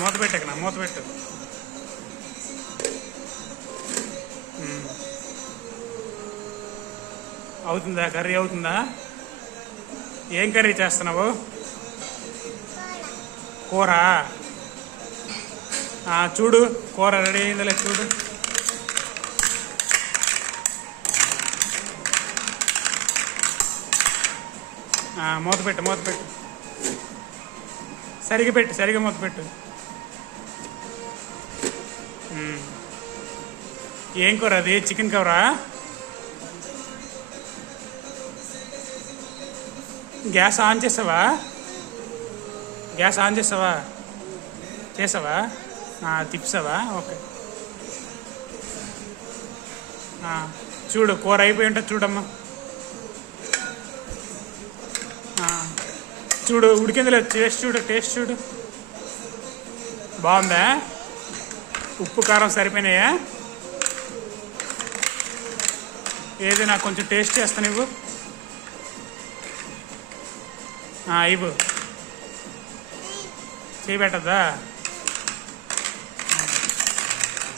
మూత పెట్టకనా, మూత పెట్టు. అవుతుందా కర్రీ? అవుతుందా? ఏం కర్రీ చేస్తున్నావు? కూర. చూడు కూర రెడీ అయిందిలే చూడు. మూత పెట్టు, మూత పెట్టు. సరిగా పెట్టు, సరిగా మూత పెట్టు. ఏం కూర అది? చికెన్ కూర. గ్యాస్ ఆన్ చేసావా? గ్యాస్ ఆన్ చేసావా? చేసావా? తిప్పావా? ఓకే. చూడు కూర అయిపోయి ఉంటుంది చూడమ్మా. చూడు ఉడికింది లేదు, టేస్ట్ చూడు, టేస్ట్ చూడు. బాగుందా? ఉప్పు కారం సరిపోయినాయా? ఏది నాకు కొంచెం టేస్ట్ చేస్తాను, ఇవ్వు. ఇవ్వు. చేయబెట్టద్దా?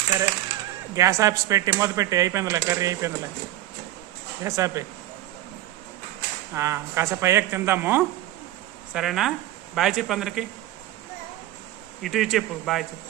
సరే గ్యాస్ ఆప్స్ పెట్టి మూత పెట్టి. అయిపోయిందిలే కర్రీ, అయిపోయిందిలే. గ్యాస్ ఆపి. కాసేపు అయ్యాక తిందాము, సరేనా? బాయ్ చెప్పు అందరికి. ఇటు చెప్పు బాయ్ చెప్పు.